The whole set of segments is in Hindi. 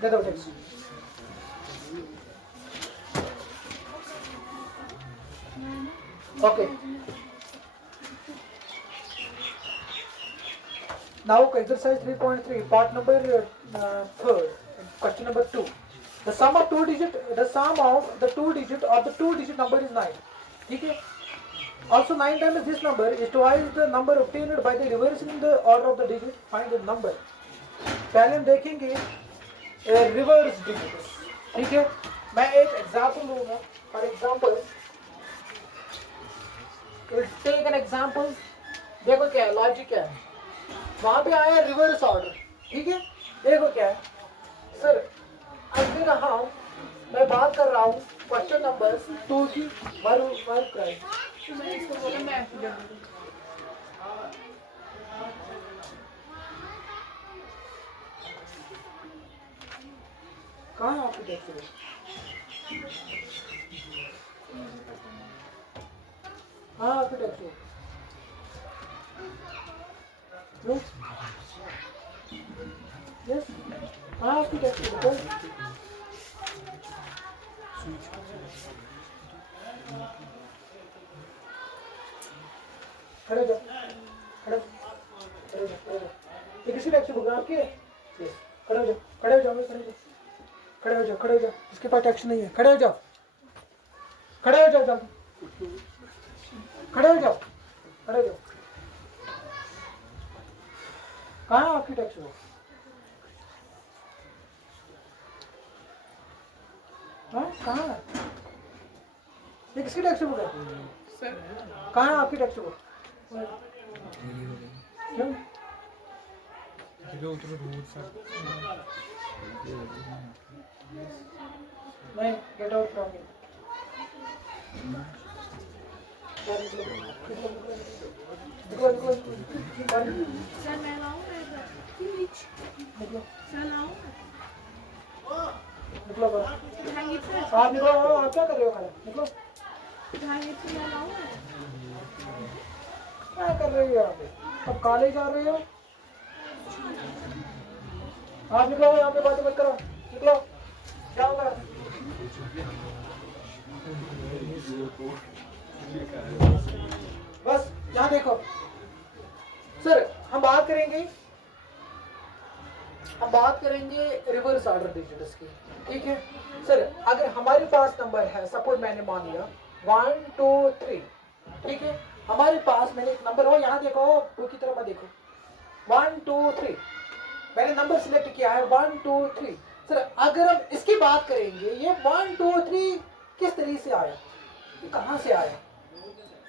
दे दो text. Okay. Now exercise 3.3, part number 3rd, question number 2. The sum of the two digit of the two digit number is 9. ठीक है? Also 9 times this number is twice the number obtained by the reversing the order of the digit. Find the number. पहले हम देखेंगे रिवर्स डिजिट। ठीक है, मैं एक एग्जाम्पल लूंगा। For example take an example. देखो क्या है, लॉजिक क्या है। वहां पे आया रिवर्स ऑर्डर। ठीक है, देखो क्या है सर। अगर हम मैं बात कर रहा हूँ क्वेश्चन नंबर 2 की वर्क प्राइस। कहाँ है आपकी टेक्स्ट बुक? हाँ आपकी टेक्स्ट बुक यस, हाँ आपकी टेक्स्ट बुक खड़े हो जाओ, खड़े खड़े खड़े जाओ। ये किसी टेक्स्ट बुक है आपकी? यस, खड़े हो जाओ, खड़े हो जाओ, खड़े हो जाओ, खड़े हो जाओ, खड़े हो जाओ। इसके पास टेक्स्ट नहीं है, खड़े हो जाओ, खड़े हो जाओ, जल्दी खड़े हो जाओ, खड़े हो जाओ। कहाँ है आपकी टेक्स्ट बुक? हाँ कहाँ है? ये किसकी टेक्स्ट बुक है? कहाँ है आपकी टेक्स्ट बुक? क्यों? नहीं, गेट आउट फ्रॉम हियर। निकलो निकलो सर मैं लाऊं निकलो सर लाऊं निकलो बस। जहांगीर सर आप निकलो। आप क्या कर रहे हो? खड़े निकलो। जहांगीर सर मैं लाऊं क्या कर रही हो आप? अब कॉलेज जा रहे हो? आप निकलो, यहाँ पे बातें मत करो, निकलो। क्या होगा? बस यहाँ देखो सर, हम बात करेंगे रिवर्स ऑर्डर डिजिट्स की। ठीक है सर, अगर हमारे पास नंबर है, सपोज मैंने मान लिया 1 2 3। ठीक है, हमारे पास मैंने एक नंबर हो, यहाँ देखो, बुक की तरफ देखो, 1 2 3 मैंने नंबर सिलेक्ट किया है 1 2 3। सर अगर हम इसकी बात करेंगे, ये 1 2 3 किस तरीके से आया, ये कहाँ से आया?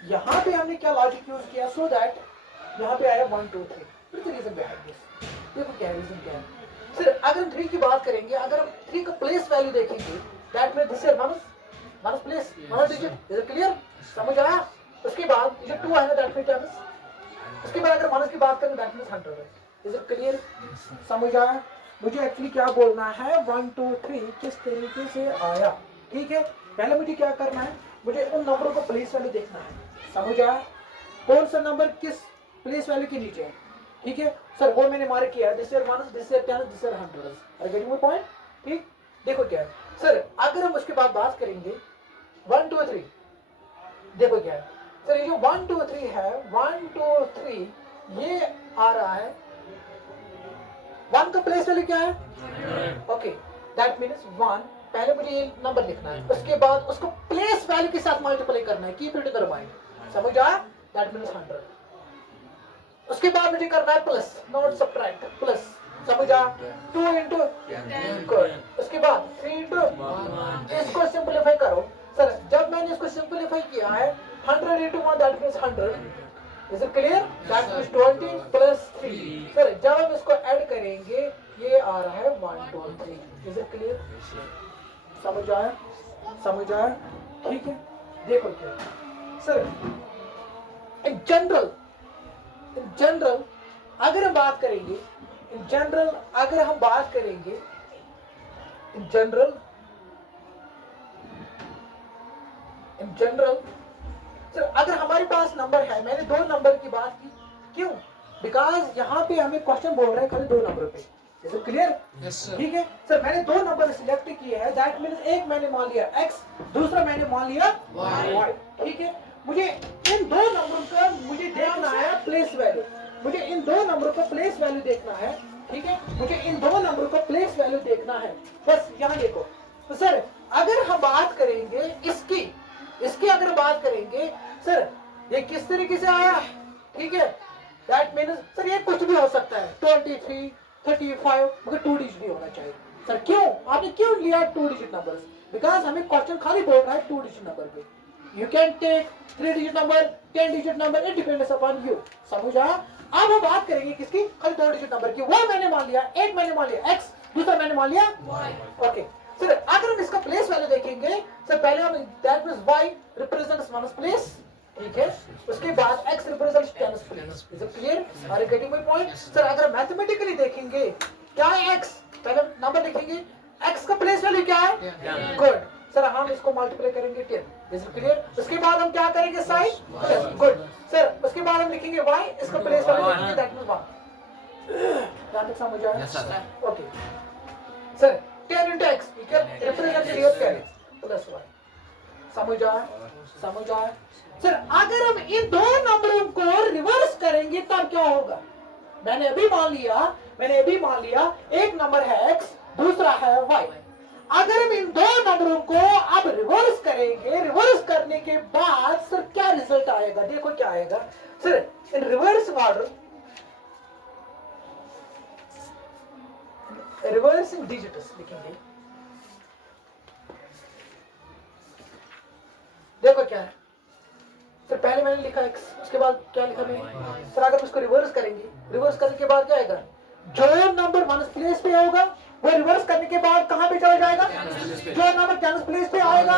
यहाँ पे हमने क्या लॉजिक यूज किया, सो दैट यहाँ पे आया 1 2 3। रीजन बिहाइंड दिस, देखो क्या रीजन क्या है। सर अगर हम 3 की बात करेंगे, अगर हम 3 का प्लेस वैल्यू देखेंगे, that means this is minus place minus digit. Is it clear? समझ आया? उसके बाद ये 2 है ना, दैट मींस उसके बाद अगर माइनस की बात करें, दैट मींस 100 है। Is it clear? समझ आया? मुझे एक्चुअली क्या बोलना है, 1 2 3 किस तरीके से आया। ठीक है, पहले मुझे क्या करना है, मुझे उन नंबरों को प्लेस वैल्यू देखना है। समझ आया? कौन सा नंबर किस प्लेस वैल्यू के नीचे है। ठीक है सर, वो मैंने मार्क किया, this is 1 this is 10 this is 100। Are getting my point? ठीक, देखो क्या है सर, अगर हम उसके बाद बात करेंगे 1 2 3, देखो क्या है सर, ये जो 1 2 3 है, 1 2 3 ये आ रहा है 1 का प्लेस वैल्यू क्या है? Okay, that means 1। पहले मुझे ये नंबर लिखना है, उसके बाद उसको प्लेस वैल्यू के साथ मल्टीप्लाई करना है, keep it in the mind. समझ आया? That means 100। उसके बाद मुझे करना है प्लस, नॉट सब्ट्रैक्ट, प्लस। समझ आ? 2 इंटू उसके बाद 3 इंटू, इसको सिंपलीफाई करो। सर जब मैंने इसको सिंपलीफाई किया है 100 into 1 that means 100। Is it clear? That means 20 plus 3। Sir जब हम इसको ऐड करेंगे, ये आ रहा है 1 2 3। Is it clear? समझ आया? समझ आया? ठीक है, देखो क्या सर, इन जनरल अगर हम बात करेंगे, इन जनरल सर अगर हमारे पास नंबर है, मैंने दो नंबर की बात की, क्यों? बिकॉज यहाँ पे हमें क्वेश्चन बोल रहे हैं खाली दो नंबर पे। Is it clear? ठीक है सर, मैंने दो नंबर सिलेक्ट किए हैं, दैट मीन्स एक मैंने मान लिया x, दूसरा मैंने मान लिया y। ठीक है, मुझे इन दो नंबरों का मुझे देखना है प्लेस वैल्यू, मुझे इन दो नंबरों का प्लेस वैल्यू देखना है। ठीक है, मुझे इन दो नंबरों का प्लेस वैल्यू देखना है, बस यहाँ देखो। तो सर अगर हम बात करेंगे इसकी अगर बात करेंगे सर, ये किस तरीके से आया? ठीक है, दैट मीन्स सर ये कुछ भी हो सकता है, 23, 35, मगर 2 डिजिट भी होना चाहिए। सर क्यों आपने क्यों लिया 2 डिजिट नंबर्स? बिकॉज हमें क्वेश्चन खाली बोल रहा है 2 डिजिट नंबर पे। You can take 3 digit number, 10 digit number, it depends upon you. समझा? अब हम बात करेंगे किसकी? खाली 2 डिजिट नंबर की। वो मैंने मान लिया, एक मैंने मान लिया x, दूसरा मैंने मान लिया y। ओके सर, अगर हम इसका प्लेस वैल्यू देखेंगे सर, पहले हम that means y represents ones place. ठीक है, उसके बाद x represents tens place. Is it clear? Are you getting my point? Sir अगर मैथमेटिकली देखेंगे क्या है x, पहले नंबर लिखेंगे, x का प्लेस वैल्यू क्या है? गुड सर, हम इसको मल्टीप्लाई करेंगे 10। Is it clear? उसके बाद हम क्या करेंगे? साइन। गुड सर, उसके बाद हम लिखेंगे y, इसका प्लेस वैल्यू लिखेंगे, दैट मींस 1। क्या तक समझ आया? Yes sir. Okay sir, 10 into x represent your character plus y। समझ आया? सर अगर हम इन दो नंबरों को रिवर्स करेंगे तब क्या होगा? मैंने अभी मान लिया एक नंबर है x, दूसरा है y। अगर हम इन दो नंबरों को अब रिवर्स करेंगे, रिवर्स करने के बाद सर क्या रिजल्ट आएगा? देखो क्या आएगा सर, इन रिवर्स ऑर्डर, रिवर्सिंग डिजिट्स लिखेंगे। देखो क्या है सर, पहले मैंने लिखा x, उसके बाद क्या लिखा मैंने सर? अगर उसको रिवर्स करेंगे, रिवर्स करने के बाद क्या आएगा? जो नंबर वंस प्लेस पे होगा वो रिवर्स करने के बाद कहां पे चला जाएगा? जो नंबर टेंस प्लेस पे आएगा।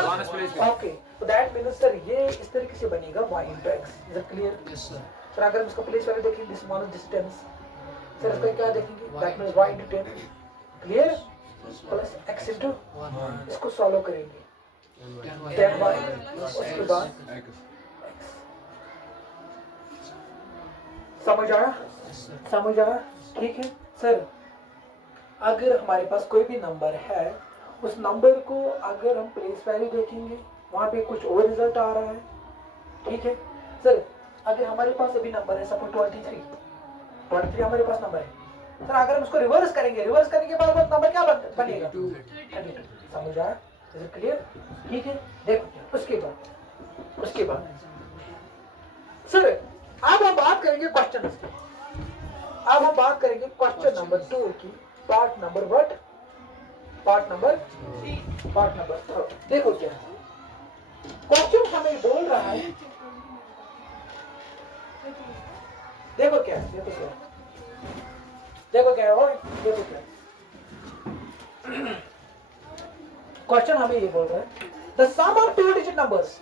ओके, तो दैट मींस सर ये इस तरीके से बनेगा y into x। Is it clear? Yes sir. Sir अगर हम इसका प्लेस वैल्यू देखें, this minus this tens, sir इसका क्या देखेंगे? That means y into 10। Clear? Plus x into, इसको सॉल्व करेंगे 10y, उसके बाद x। समझ आया? ठीक है सर, अगर हमारे पास कोई भी नंबर है, उस नंबर को अगर हम प्लेस वैल्यू देखेंगे, वहां पे कुछ और रिजल्ट आ रहा है। ठीक है सर, अगर हमारे पास अभी नंबर है सपोज 23 हमारे पास नंबर है सर, अगर हम उसको रिवर्स करेंगे, रिवर्स करने के बाद वो नंबर क्या बनेगा? 32। समझ आया? Is it clear? ठीक है, देखो उसके बाद सर अब हम बात करेंगे क्वेश्चन की। अब हम बात करेंगे क्वेश्चन नंबर 2 की, पार्ट नंबर 3। देखो क्या क्वेश्चन हमें बोल रहा है, देखो क्या है क्वेश्चन हमें ये बोल रहा है, the sum of 2 digit numbers.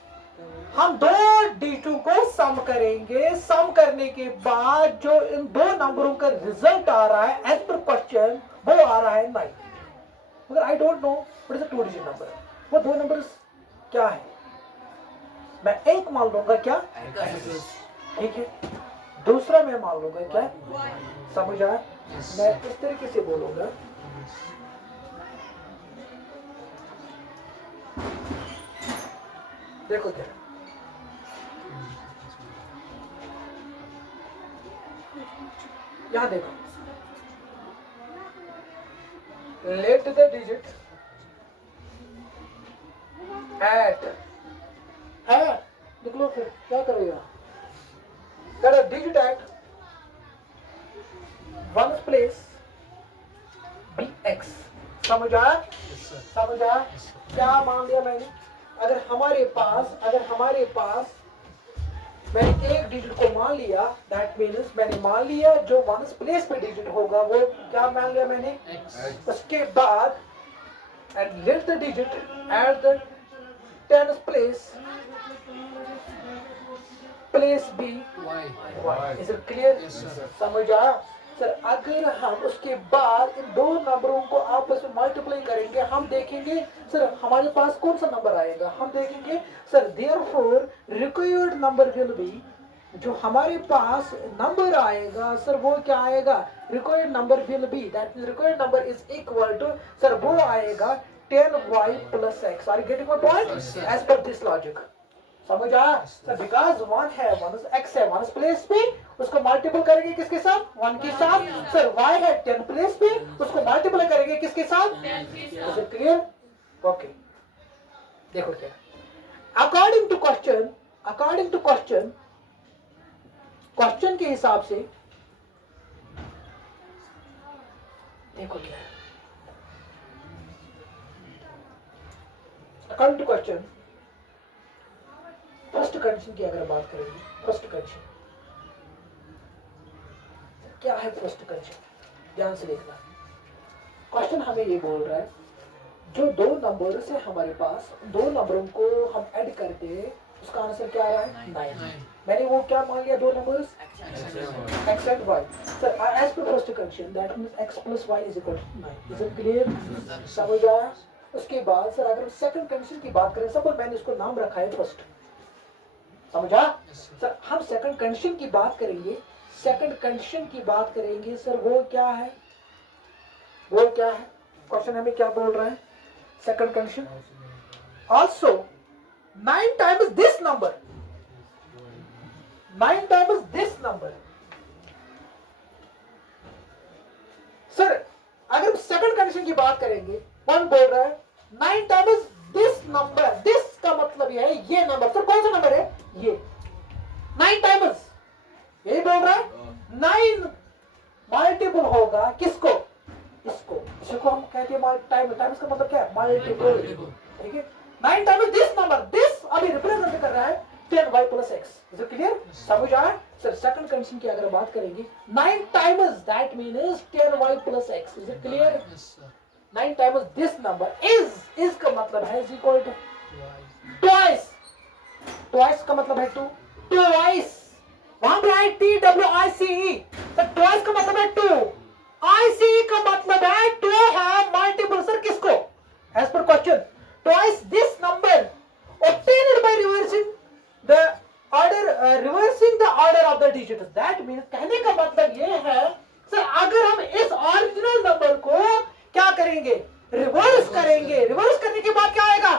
हम दो डिजिटों को सम करेंगे, सम करने के बाद जो इन दो नंबरों का रिजल्ट आ रहा है एज पर क्वेश्चन, वो आ रहा है 9। मगर I don't know what is the 2 digit number. वो दो नंबर्स क्या है? मैं एक मान लूंगा क्या? ठीक है, दूसरा मैं मान लूंगा क्या? समझ आया? मैं इस तरीके से बोलूंगा, देखो क्या यहां देखो, लेट द डिजिट एट है, निकलो फिर क्या करेगा? Digit at ones place be x. समझ आया? क्या मान लिया मैंने? अगर हमारे पास मैंने एक डिजिट को मान लिया, दैट मीन्स मैंने मान लिया जो वंस प्लेस पे डिजिट होगा वो क्या मान लिया मैंने? उसके बाद and let the digit at the tens place be y। Is it clear? समझ आया? सर अगर हम उसके बाद इन दो नंबरों को आपस में मल्टीप्लाई करेंगे, हम देखेंगे सर हमारे पास कौन सा नंबर आएगा। हम देखेंगे sir therefore required number will be, जो हमारे पास नंबर आएगा सर वो क्या आएगा, required number will be, that means required number is equal to sir वो आएगा 10y plus x। Are you getting my point? As per this logic समझ आया सर, बिकॉज वन है, वन x है वन प्लेस पे, उसको मल्टीपल करेंगे किसके साथ, वन के साथ। सर y है 10 प्लेस पे, उसको मल्टीपल करेंगे किसके साथ, 10 के साथ। क्लियर? ओके देखो क्या अकॉर्डिंग टू क्वेश्चन के हिसाब से देखो क्या according to question first condition की अगर बात करेंगे, फर्स्ट कंडीशन क्या है, फर्स्ट कंडीशन ध्यान से देखना। क्वेश्चन हमें ये बोल रहा है जो दो नंबर से हमारे पास दो नंबरों को हम ऐड करते हैं, उसका आंसर क्या आ रहा है, 9। मैंने वो क्या मान लिया, दो numbers x and y। Sir as per first condition that means x plus y is equal to 9। Is it clear? समझ आया? उसके बाद सर अगर सेकंड कंडीशन की बात करें, सपोज मैंने इसको नाम रखा है फर्स्ट, समझा? सर हम सेकंड कंडीशन की बात करेंगे, सर वो क्या है, क्वेश्चन हमें क्या बोल रहा है, second condition also 9 times this number, 9 times this number। Sir अगर सेकंड कंडीशन की बात करेंगे, वन बोल रहा है 9 times this number, this का मतलब ये है ये नंबर, सर कौन सा नंबर है, ये 9 times, यही बोल रहा है 9 मल्टीपल होगा किसको, इसको हम कहते हैं टाइम्स का मतलब क्या है, मल्टीपल। ठीक है, 9 times this number, this अभी रिप्रेजेंट कर रहा है 10y plus x। Is it clear? समझ आया? सर सेकंड कंडीशन की अगर बात करेंगे 9 times that means 10y plus x। Is it clear? 9 times this number is का मतलब है is equal to twice का मतलब है 2, twice वहां पे है TWICE, तो twice का मतलब है 2, ICE का मतलब है 2 है मल्टीपल। सर किसको, as per question twice this number obtained by reversing the order of the digits। that means कहने का मतलब ये है सर अगर हम इस ओरिजिनल नंबर को क्या करेंगे, रिवर्स करेंगे, रिवर्स करने के बाद क्या आएगा,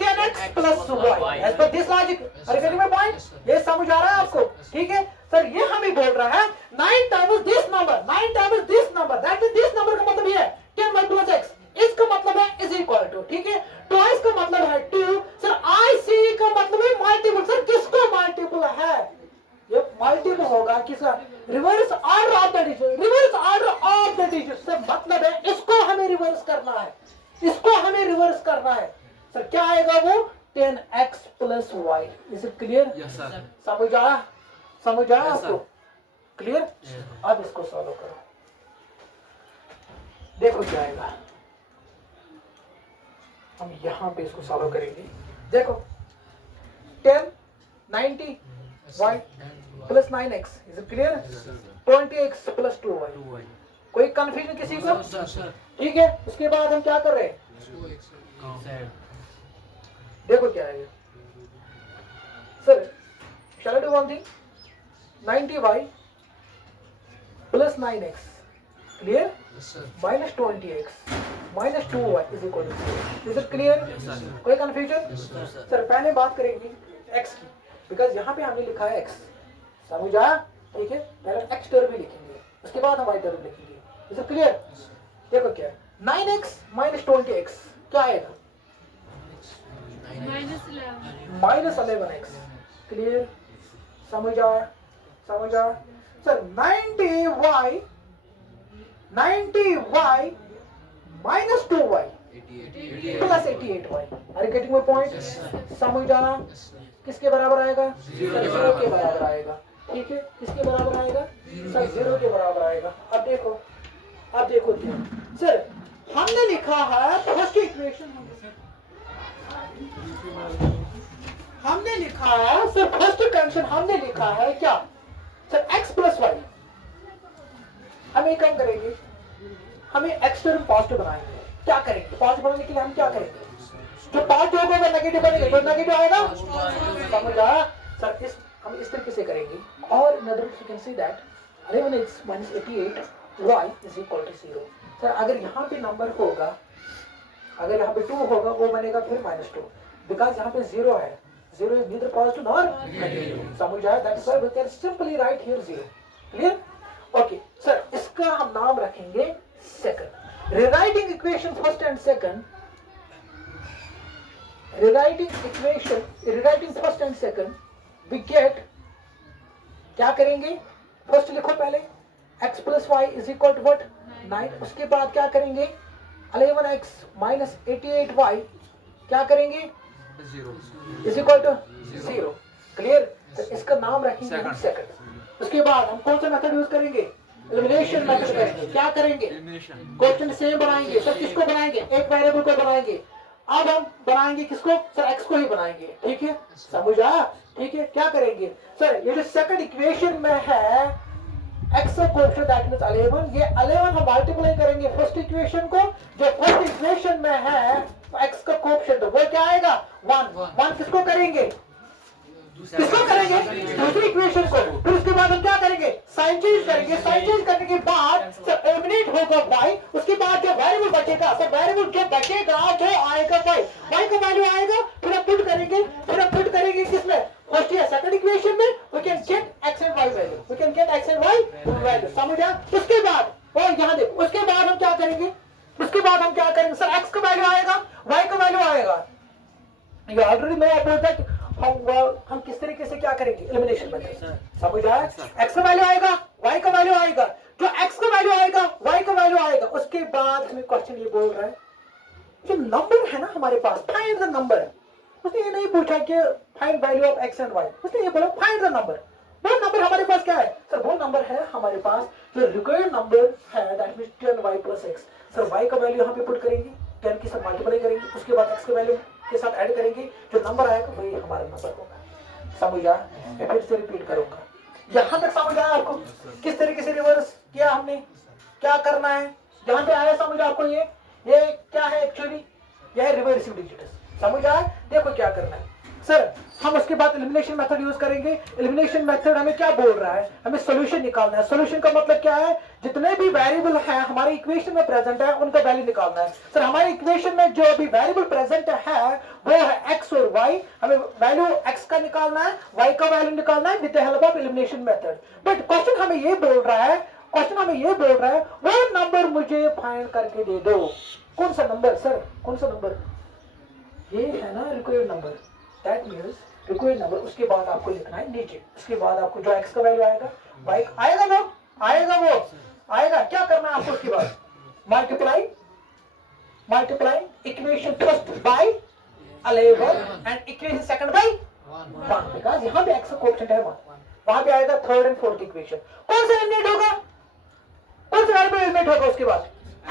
10x plus y। As per this logic, are getting my point? ये समझ आ रहा है आपको? ठीक है सर, ये हमें बोल रहा है 9 times this number, that means this number का मतलब ये है 10y plus x, इसका मतलब है इज इक्वल टू, ठीक है, ट्वाइस का मतलब है 2। सर IC का मतलब है मल्टीपल। सर किसको मल्टीपल है, ये मल्टीपल होगा किसका, reverse order of the digit, sir मतलब है इसको हमें रिवर्स करना है, सर क्या आएगा वो 10x plus y। Is it clear? समझ आया आपको? क्लियर? अब इसको सॉल्व करो, देखो क्या आएगा। हम यहां पे इसको सॉल्व करेंगे, देखो 10 90 y plus 9x। Is it clear? 20x plus 2y। कोई कंफ्यूजन किसी को? ठीक है, उसके बाद हम क्या कर रहे हैं, देखो क्या है sir, shall I do one thing, 90y plus 9x clear, minus 20x minus 2y is equal to 0। is it clear? कोई कंफ्यूजन? सर पहले बात करेंगे x की, बिकॉज यहाँ पे हमने लिखा है x, समझ आया? ठीक है, पहले x टर्म भी लिखेंगे, उसके बाद हम y टर्म लिखेंगे। is it clear? देखो क्या है, 9x minus 20x क्या आएगा, minus 11x। क्लियर? समझ आया? Sir 90y minus 2y plus 88y। Are you getting my point? समझ आया? किसके बराबर आएगा, 0 के बराबर आएगा। ठीक है, किसके बराबर आएगा, सर 0 के बराबर आएगा। अब देखो सर हमने लिखा है फर्स्ट इक्वेशन, हमने लिखा है सर फर्स्ट कंडीशन हमने लिखा है क्या, सर x plus y हम एक काम करेंगे, हमें एक्स टर्म पॉजिटिव बनाएंगे। क्या करेंगे? पॉजिटिव बनाने के लिए हम क्या करेंगे? जो पॉजिटिव होगा वो नेगेटिव बनेगा, जो नेगेटिव आएगा समझ आया सर? हम इस तरीके से करेंगे। और in other words you can say that 11x minus 88y is equal to 0। Sir अगर यहाँ पे नंबर होगा, अगर यहाँ पे 2 होगा वो बनेगा फिर -2, बिकॉज यहाँ पे 0 है। 0 is neither positive nor negative। समझ आया? That's why we can simply write here 0। Clear? Okay sir, इसका हम नाम रखेंगे second. rewriting equation first and second, rewriting first and second we get, क्या करेंगे? फर्स्ट लिखो पहले x plus y is equal to what? 9। उसके बाद क्या करेंगे? 11x minus 88y क्या करेंगे? 0 is equal to 0। क्लियर? तो इसका नाम रखेंगे हम सेकंड। उसके बाद हम कौन सा मेथड यूज करेंगे? एलिमिनेशन मेथड करेंगे। क्या करेंगे? एलिमिनेशन क्वेश्चन सेम बनाएंगे सर। किसको बनाएंगे? एक वेरिएबल को बनाएंगे। अब हम बनाएंगे किसको? सर x को ही बनाएंगे। ठीक है, समझ आया? ठीक है, क्या करेंगे सर? ये जो सेकंड इक्वेशन में है x का कोएफिशिएंट दैट मींस 11, ये 11 हम मल्टीप्लाई करेंगे फर्स्ट इक्वेशन को। जो फर्स्ट इक्वेशन में है x का कोएफिशिएंट वो क्या आएगा? 1 किसको करेंगे? किसको करेंगे? दूसरी इक्वेशन को। फिर उसके बाद हम क्या करेंगे? साइन चेंज करेंगे। साइन चेंज करने के बाद सर एलिमिनेट होगा y। उसके बाद जो वेरिएबल बचेगा, सर वेरिएबल जो बचेगा वो आएगा y का वैल्यू आएगा। फिर हम पुट करेंगे किसमें? फर्स्ट या सेकंड इक्वेशन में। We can get x and y value. समझ आया? उसके बाद और यहाँ देखो, उसके बाद हम क्या करेंगे? सर x का वैल्यू आएगा, y का वैल्यू आएगा। ये ऑलरेडी मैं बोलता कि हम किस तरीके से क्या करेंगे? Elimination method. समझ आया? x का वैल्यू आएगा, y का वैल्यू आएगा। जो x का वैल्यू आएगा, y का वैल्यू आएगा। उसके बाद हमें क्वेश्चन ये बोल रहा है, जो नंबर है ना हमारे पास, फाइंड द नंबर। उसने ये नहीं पूछा कि find value of x and y, उसने ये बोला फाइंड द नंबर। वो नंबर हमारे पास क्या है? सर वो नंबर है हमारे पास जो रिक्वायर्ड नंबर है, that means 10y plus x। Sir y का वैल्यू यहाँ पे पुट करेंगे, 10 के साथ मल्टीप्लाई करेंगे। उसके बाद x का वैल्यू के साथ ऐड करेंगे, जो नंबर आएगा वही हमारा नंबर होगा। समझ आया? मैं फिर से रिपीट करूंगा। यहाँ तक समझ आया आपको किस तरीके से रिवर्स किया हमने? क्या करना है? यहाँ पे आया समझ आपको? ये क्या है एक्चुअली? यह है रिवर्सिव डिजिट्स। समझ आया? देखो क्या करना है सर। हम उसके बाद एलिमिनेशन मेथड यूज करेंगे। एलिमिनेशन मेथड हमें क्या बोल रहा है? हमें सॉल्यूशन निकालना है। सॉल्यूशन का मतलब क्या है? जितने भी वेरिएबल हैं हमारे इक्वेशन में प्रेजेंट है उनका वैल्यू निकालना है। सर हमारे इक्वेशन में जो अभी वेरिएबल प्रेजेंट है वो है x और y। हमें वैल्यू x का निकालना है, y का वैल्यू निकालना है with the help of elimination method. But question हमें ये बोल रहा है वो नंबर मुझे फाइंड करके दे दो। कौन सा नंबर सर? कौन सा नंबर? ये है ना required number, that means required number. उसके बाद आपको लिखना है नीचे। उसके बाद आपको जो x का वैल्यू आएगा, y आएगा। क्या करना है आपको? उसके बाद multiply equation first by 11 and equation second by 1, because यहाँ पे x का कोएफिशिएंट है 1। वहां पे आएगा थर्ड एंड फोर्थ इक्वेशन। कौन सा एलिमिनेट होगा? उसके बाद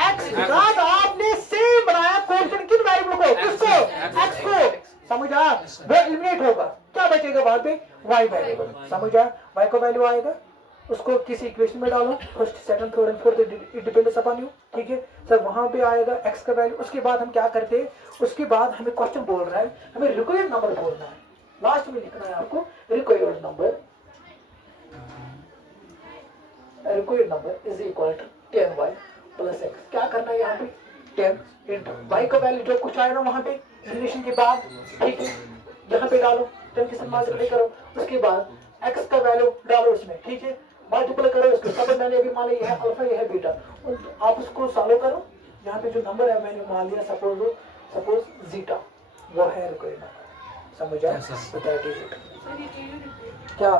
x, बिकॉज़ आपने सेम बनाया कोएफिशिएंट किन वेरिएबल को? किसको? x को। समझ आया? वो एलिमिनेट होगा। क्या बचेगा वहां पे? y variable. समझ आया? y का वैल्यू आएगा, उसको किसी इक्वेशन में डालो, first second third and fourth, it depends upon you. ठीक है सर, वहां पे आएगा x का वैल्यू। उसके बाद हम क्या करते हैं? उसके बाद हमें क्वेश्चन बोल रहा है, हमें रिक्वायर्ड नंबर बोलना है। लास्ट में लिखना है आपको required number is equal to 10y plus x। क्या करना है यहाँ पे? 10 इंटू y का वैल्यू जो कुछ आएगा वहां पे एलिमिनेशन के बाद, ठीक है, यहाँ पे डालो, 10 के साथ मल्टीप्लाई करो। उसके बाद x का वैल्यू डालो उसमें, ठीक है, मल्टीप्लाई करो उसको। सब मैंने अभी मान लिया है अल्फा, ये है बीटा। आप उसको सॉल्व करो। यहाँ पे जो नंबर है मैंने मान लिया सपोज जीटा, वो है रिक्वायर्ड नंबर। समझ आया? क्या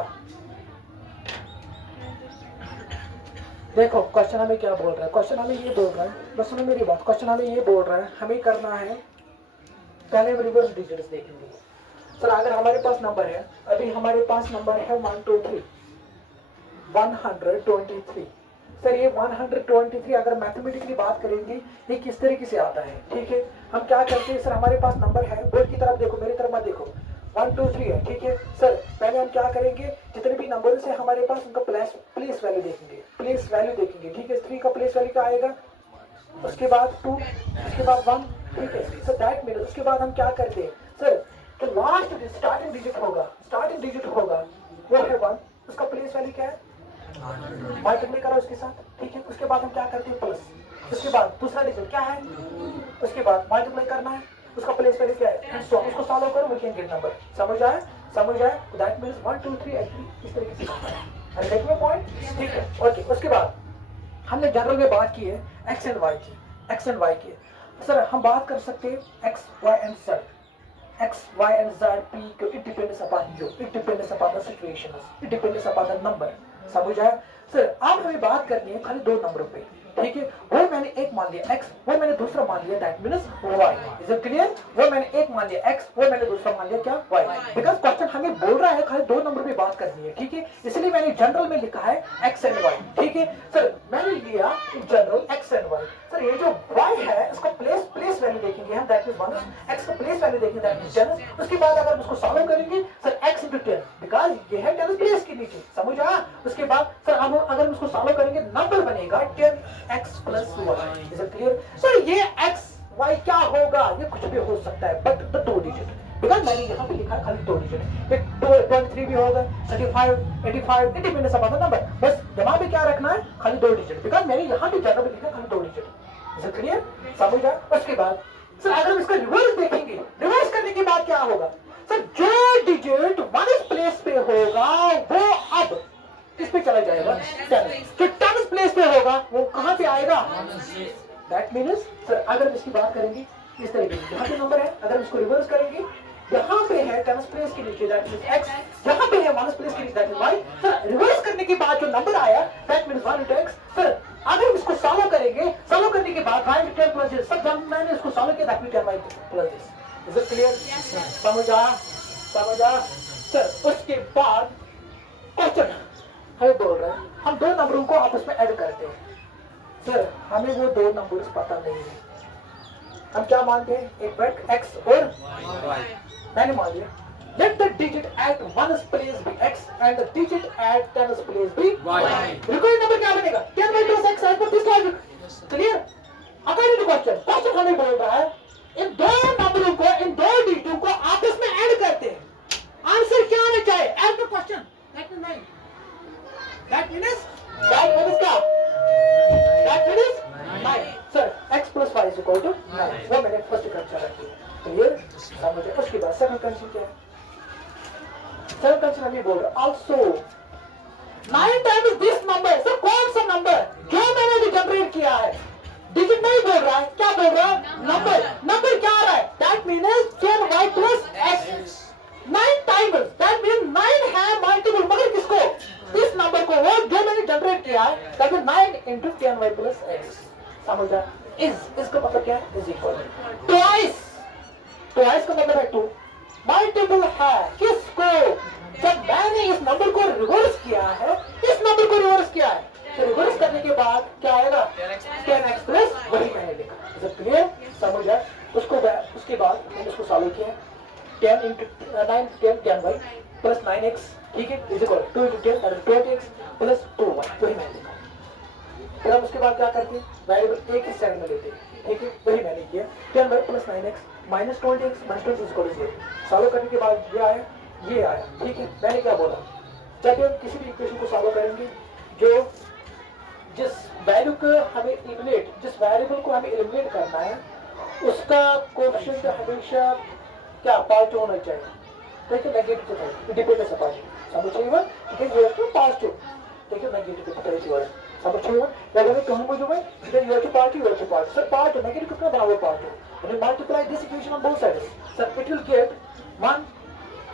देखो क्वेश्चन हमें क्या बोल रहा है? क्वेश्चन हमें ये बोल रहा है, बस सुनो मेरी बात। क्वेश्चन हमें ये बोल रहा है, हमें करना है, पहले हम रिवर्स डिजिट्स देखेंगे। सर अगर हमारे पास नंबर है, अभी हमारे पास नंबर है 123 123। सर ये 123 अगर मैथमेटिकली बात करेंगे ये किस तरीके से आता है? ठीक है, हम क्या करते हैं सर, हमारे पास नंबर है, बोर्ड की तरफ देखो, मेरी तरफ मत देखो। 1 2 3 है, ठीक है सर। पहले हम क्या करेंगे, जितने भी नंबर है हमारे पास उनका प्लेस वैल्यू देखेंगे, प्लेस वैल्यू देखेंगे, ठीक है। 3 का प्लेस वैल्यू क्या आएगा, उसके बाद 2, उसके बाद 1, ठीक है सर। दैट मीन्स उसके बाद हम क्या करते हैं सर, जो लास्ट स्टार्टिंग डिजिट होगा वो है 1, उसका प्लेस वैल्यू क्या है, मल्टीप्लाई करो उसके साथ, ठीक है। उसके बाद हम क्या करते हैं प्लस, उसके बाद दूसरा डिजिट क्या है, उसके बाद मल्टीप्लाई करना है, उसका प्लेस वैल्यू क्या है, एंड सो उसको सॉल्व करो, वी कैन गेट नंबर। समझ आया, दैट मींस 1 2 3 इस तरीके से एंड गेट माय पॉइंट, ठीक है ओके। उसके बाद हमने जनरल में बात की है एक्स एंड वाई की, सर हम बात कर सकते हैं x y and z, X, Y and Z, P, Q, it depends upon you, it depends upon the situation, it depends upon the number। समझ आया सर। अब हमें बात करनी है खाली 2 नंबरों पे, ठीक है। वो मैंने एक मान लिया x, वो मैंने दूसरा मान लिया, that means y। Is it clear? वो मैंने एक मान लिया x, वो मैंने दूसरा मान लिया क्या, y। बिकॉज क्वेश्चन हमें बोल रहा है खाली 2 नंबर पे बात करनी है, ठीक है। इसलिए मैंने जनरल में लिखा है x एंड y, ठीक है सर। मैंने लिया general x and y। Sir ये जो y है इसका प्लेस वैल्यू देखेंगे हम, दैट मींस 1, x का प्लेस वैल्यू देखेंगे, दैट मींस 10। उसके बाद अगर उसको सॉल्व करेंगे सर x * 10, बिकॉज ये है 10 प्लेस के नीचे, समझ आया। उसके बाद सर अब अगर उसको सॉल्व करेंगे नंबर बनेगा 10x + y। Is it clear sir? ये x y क्या होगा, ये कुछ भी हो सकता है बट द 2 डिजिट, बिकॉज मैंने यहाँ पे लिखा है खाली 2 डिजिट। ये 23 भी होगा, 35 85, it depends upon the number. बस दिमाग में क्या रखना है, खाली 2 डिजिट, बिकॉज मैंने यहाँ पे जनरल में लिखा खाली 2 डिजिट। Is it clear? समझ आया। उसके बाद सर अगर हम इसका रिवर्स देखेंगे, रिवर्स करने के बाद क्या होगा सर, जो डिजिट 1 प्लेस पे होगा वो अब किस पे चला जाएगा, 10। जो 10 प्लेस पे होगा वो कहां पे आएगा, दैट मीन्स सर अगर हम इसकी बात करेंगे इस तरीके से, यहाँ पे नंबर है, अगर हम इसको रिवर्स करेंगे यहाँ पे है 10 प्लेस के नीचे, दैट मींस x, यहाँ पे है 1 प्लेस के नीचे, that means y। Sir reverse करने के बाद जो नंबर आया दैट मींस 1 * x। सर अगर हम इसको सॉल्व करेंगे, सॉल्व करने के बाद y * 10 + this, सब जब मैंने इसको सॉल्व किया that means 10y + this। Is it clear? समझ आया सर। उसके बाद क्वेश्चन हमें बोल रहा है हम 2 नंबरों को आपस में ऐड करते हैं। सर हमें वो 2 नंबर्स पता नहीं है, हम क्या मानते हैं, एक वेट x और y। मैंने मान लिया let the digit at 1's place be x and the digit at 10's place be y। Record number क्या बनेगा, 10y + x as per this logic। Clear? According to question हमें बोल रहा है इन 2 नंबरों को, इन 2 डिजिटों को आपस में ऐड करते हैं। आंसर क्या आना चाहिए as the question, that means 9। That means क्या, that means 9। Sir x + y = 9, वो मैंने फर्स्ट कंडीशन रखी। क्लियर? समझे। उसके बाद सेकंड कंडीशन क्या है, सेकंड कंडीशन हमें बोल रहा है also 9 times this number. Sir कौन सा नंबर जो मैंने अभी जनरेट किया है, डिजिट नहीं बोल रहा है, क्या बोल रहा है, नंबर क्या आ रहा है, that means 10y + x 9 times, that means 9 है मल्टीपल, मगर किसको, इस नंबर को, वो जो मैंने जनरेट किया है, दैट मींस 9 * 10y + x। समझा? इसका मतलब क्या है, इज इक्वल ट्वाइस का मतलब है 2, मल्टीपल है किसको, जब मैंने इस नंबर को रिवर्स किया है, इस नंबर को रिवर्स किया है, तो रिवर्स करने के बाद क्या आएगा, 10x + वही मैंने लिखा। Is it clear? समझा? उसके बाद मैंने इसको सॉल्व किया, 10 * 9 10y + 9x, ठीक है, इज इक्वल 2 * 10 = 20x + 2y, वही मैंने लिखा। फिर हम उसके बाद क्या करते हैं, वेरिएबल एक ही साइड में लेते हैं, ठीक है, वही मैंने किया। 10y + 9x - 20x - 20 = 0। सॉल्व करने के बाद ये आया, ठीक है। मैंने क्या बोला, जब हम किसी भी इक्वेशन को सॉल्व करेंगे, जो जिस वैल्यू को हमें एलिमिनेट, जिस वेरिएबल को हमें एलिमिनेट करना है, उसका कोएफिशिएंट हमेशा क्या, पॉजिटिव होना चाहिए, देखिए नेगेटिव चाहिए, डिपेंडेंस अपॉन, समझिएगा, ठीक है, ये है पॉजिटिव, देखिए नेगेटिव की तरह से समझिएगा। जब हमें कहूंगा जो मैं इधर ये पॉजिटिव, सर पॉजिटिव नेगेटिव कितना बना हुआ positive, and multiply this equation on both sides, sir it will get 1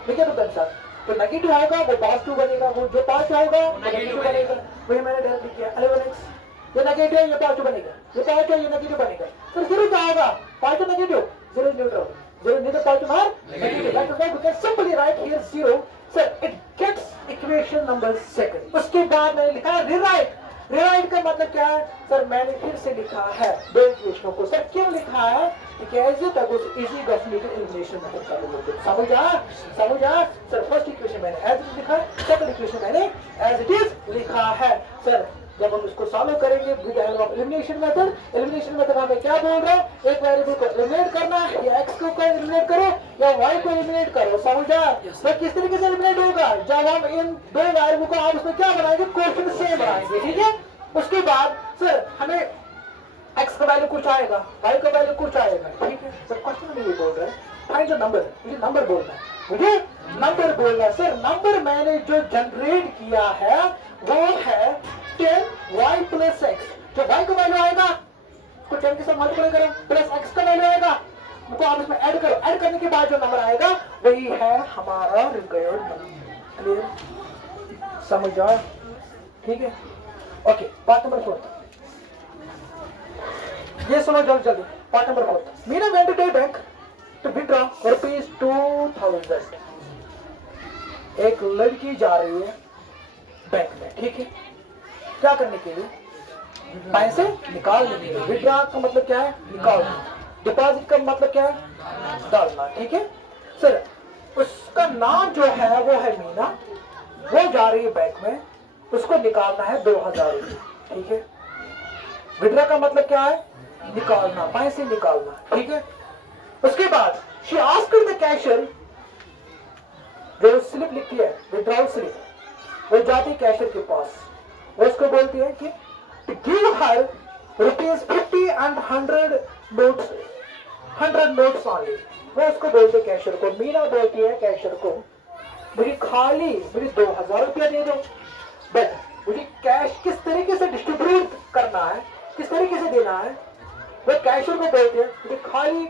negative answer. तो नेगेटिव होगा वो पॉजिटिव बनेगा, वो जो पॉजिटिव होगा वो नेगेटिव बनेगा, वही मैंने डायरेक्ट किया। 11x ये नेगेटिव है, ये पॉजिटिव बनेगा, ये पॉजिटिव है, ये नेगेटिव बनेगा। सर 0 क्या होगा, positive negative, 0 neutral, 0 neither positive nor negative, that is why we can simply write here 0। sir it gets equation number 2। उसके बाद मैंने लिखा rewrite रिवाइड का मतलब क्या है सर? मैंने फिर से लिखा है दो इक्वेशनों को। सर क्यों लिखा है? कैसे तक उस इजी डेफिनेटिव एलिमिनेशन मेथड का यूज करते हैं। समझा सर? फर्स्ट इक्वेशन मैंने एज इट लिखा है, सेकंड इक्वेशन मैंने एज इट इज लिखा है। सर जब हम इसको सॉल्व करेंगे with help of elimination method हमें क्या बोल रहा है? एक वेरिएबल को एलिमिनेट करना है, या एक्स को एलिमिनेट करो या वाई को एलिमिनेट करो। समझा? तो किस तरीके से एलिमिनेट होगा? जब हम इन दो वेरिएबल को आप उसमें क्या बनाएंगे? क्वेश्चन सेम बनाएंगे, ठीक है? उसके बाद सर हमें एक्स का वैल्यू कुछ आएगा, वाई का वैल्यू कुछ आएगा, ठीक है? सर क्वेश्चन में ये बोल रहा है फाइंड द नंबर। मुझे नंबर बोलना है, सर नंबर मैंने जो जनरेट किया है वो है 10y प्लस एक्स। जो y का वैल्यू आएगा उसको 10 के साथ मल्टीप्लाई करो, प्लस x का वैल्यू आएगा तो आप इसमें ऐड करो। ऐड करने के बाद जो नंबर आएगा वही है हमारा रिक्वायर्ड नंबर। क्लियर? समझा? ठीक है, ओके। पार्ट नंबर 4 ये सुनो जल्दी। Part number 4, Meena went to bank to withdraw ₹2000। एक लड़की जा रही है बैंक में, ठीक है? क्या करने के लिए? पैसे निकालने के लिए। विथड्रॉ का मतलब क्या है? निकालना। डिपॉजिट का मतलब क्या है? डालना, ठीक है? सर उसका नाम जो है वो है मीना, वो जा रही है बैंक में, उसको निकालना है 2000 रुपये, ठीक है? विथड्रॉ का मतलब क्या है? निकालना, पैसे निकालना, ठीक है? उसके बाद शी आस्क्ड द कैशियर, जो स्लिप लिखती है विथड्रॉल स्लिप, वो जाती है कैशियर के पास, वो उसको बोलती है कि give her ₹50 and 100 notes only. वो उसको बोलते कैशियर को, मीना बोलती है कैशियर को मुझे 2000 रुपया दे दो, बट मुझे कैश किस तरीके से डिस्ट्रीब्यूट करना है, किस तरीके से देना है, वो कैशियर को बोलते हैं मुझे खाली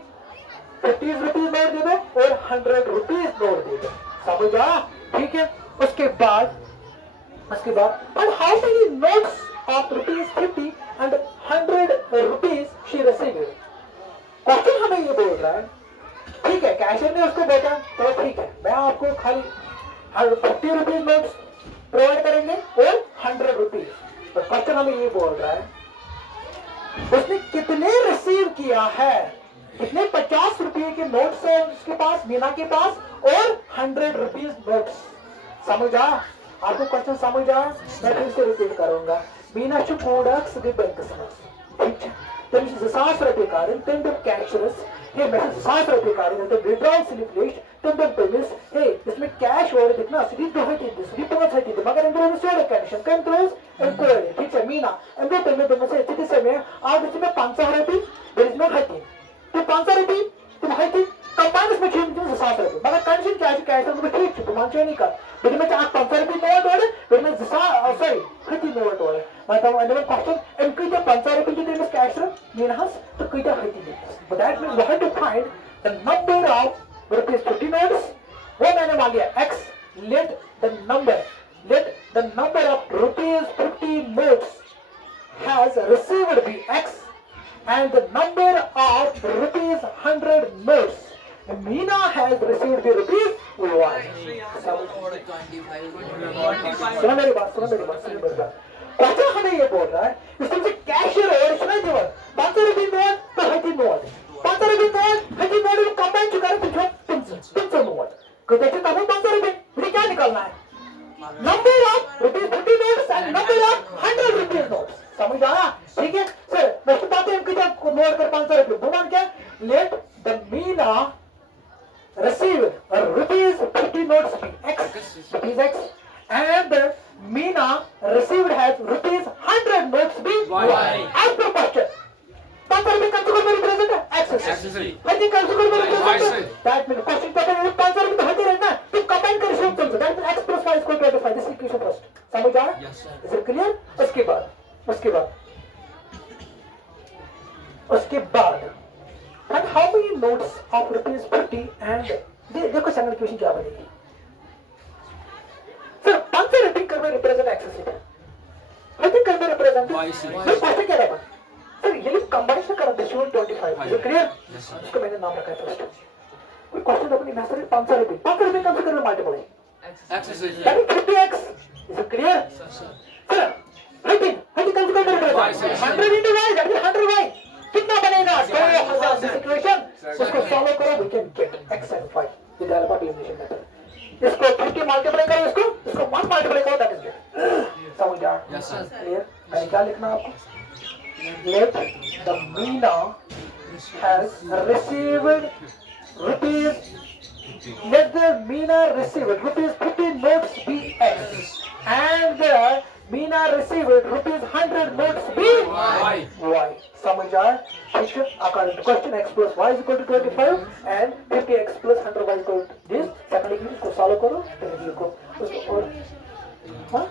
50 रुपीज नोट दे दो और 100 रुपीज नोट दे दो। समझा? ठीक है? उसके बाद and how many notes of ₹50 and 100 she received? Question हमें ये बोल रहा है, ठीक है? कैशियर ने उसको बोला तो ठीक है मैं आपको खाली 50 रुपीज नोट्स प्रोवाइड करेंगे और 100 रुपीज। तो क्वेश्चन हमें ये बोल रहा है उसने कितने रिसीव किया है, कितने 50 रुपये के नोट्स है उसके पास, मीना के पास, और 100 रुपीज नोट्स। समझा? आपको क्वेश्चन समझ आया? मैं फिर से रिपीट करूंगा। मीना छु कोडक्स दी बैंकस ठीक है? तम छ 1000 रुपये काढून तम कैशरस हे मैं 1000 रुपये काढून तो विड्रॉल स्लिप लिस्ट तम पेमेंट्स हे इसमें कैश और कितना सिटी दो है सिटी 5 है मगर अंदर में सोड कंडीशन कंट्रोल्स इंक्वायरी, ठीक है? मीना अंदर पेमेंट में से स्थिति समय आज इसमें 500 रुपये देयर इज नो हटी तो 500 रुपये तुम हटी कंबाइन इसमें छे 1000 रुपये मगर कंडीशन क्या है कैश में ठीक है तुम मानते नहीं कर बिल में 500 रुपये नोट और बिल में सॉरी हटी नोट और मतलब अंदर क्वेश्चन एमके जो 500 रुपये जो कैश मीनास तो कितना हटी but that means we have to find the number of ₹50 notes। वो मैंने मान लिया x, let the number of ₹50 notes has received be x and the number of ₹100 notes Meena has received the ₹1। सुनो मेरी बात। क्वेश्चन हमें ये बोल रहा है इसमें से कैशियर और इसमें जो 500 रुपये नोट तो हटी नोट 500 रुपये नोट हटी नोट कंबाइन चुका है तुमसे नोट को देखते तब 500 रुपये मुझे क्या निकालना है? Number of ₹50 notes and number of 100 rupees notes. समझ आया? ठीक है सर? मैं बताते हैं कितना नोट कर 500 रुपये भगवान क्या let the Meena receive ₹50 notes x and Meena received has ₹100 notes be y। As per question 500 रुपये कम से कम रिप्रेजेंट एक्सेसरी हटी कम से कम represent that means question paper में 500 रुपये तो हटी रहना तो कंबाइन कर शो तुमसे that means x + y = 25 this equation first. समझ आया? Is it clear? उसके बाद and how many notes of ₹50 and देखो सेकंड क्वेश्चन क्या बनेगी सर? 500 रुपये कर में रिप्रेजेंट एक्सेस है हटी कर में रिप्रेजेंट मैं क्वेश्चन क्या रहा सर ये लोग कंबाइनेशन कर रहे हैं 25 ये क्लियर? इसको मैंने नाम रखा है फर्स्ट कोई क्वेश्चन अपनी मैसेज 500 रुपये कम से कम मल्टीपल है excess that is 50x। Is it clear sir? हटी 100 into y, that is 100y. कितना बनेगा? 2000. This equation, उसको सॉल्व करो, we can get x and y with the help of elimination method. इसको 50 मल्टीप्लाई करो, इसको 1 मल्टीप्लाई करो, that is it. समझ आया? Yes, sir. Clear? कहीं क्या लिखना आपको? Let the Meena has received rupees. Let the Meena receive rupees 50 notes be x, and the Meena received rupees 100 notes be Y. y. समझ आया? ठीक है. According to question, x plus y is equal to 25 and 50x plus 100y is equal to this. Second equation को सॉल्व करो, फिर लिखो उसको. और हाँ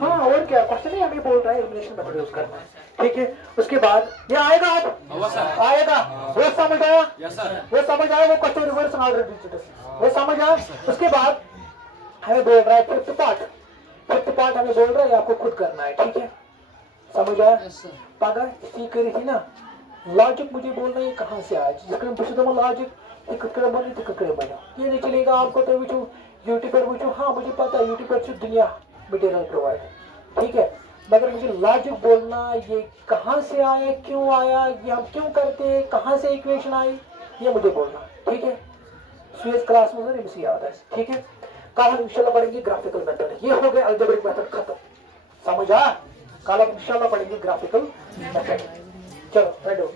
हाँ, और क्या क्वेश्चन है, हमें बोल रहा है एलिमिनेशन मेथड यूज करना है. ठीक है. उसके बाद ये आएगा, आप आएगा, वो समझ आया? Yes, sir. वो समझ आया? वो क्वेश्चन रिवर्स ऑर्डर डिजिटल, वो समझ आया? उसके बाद हमें बोल रहा है फिफ्थ पार्ट हमें बोल रहा है आपको खुद करना है. ठीक है. समझ आया? पागा सीख रही थी ना, लॉजिक मुझे बोलना है कहाँ से आया. जिसका पूछो तो लॉजिक इकड़े बने ये नहीं चलेगा आपको. तो पूछो यूट्यूब पर पूछो, हाँ मुझे पता है यूट्यूब पर दुनिया मटेरियल प्रोवाइड. ठीक है. मगर मुझे लॉजिक बोलना, ये कहाँ से आया, क्यों आया, ये हम क्यों करते हैं, कहाँ से इक्वेशन आई, ये मुझे बोलना. ठीक है. स्वीज क्लास में इसी याद है. ठीक है. कल हम इंशाल्लाह पढ़ेंगे ग्राफिकल मेथड. ये हो गया अलजेब्रिक मेथड खत्म. समझ आया? कल हम इंशाल्लाह पढ़ेंगे ग्राफिकल मेथड. चलो रेडी हो.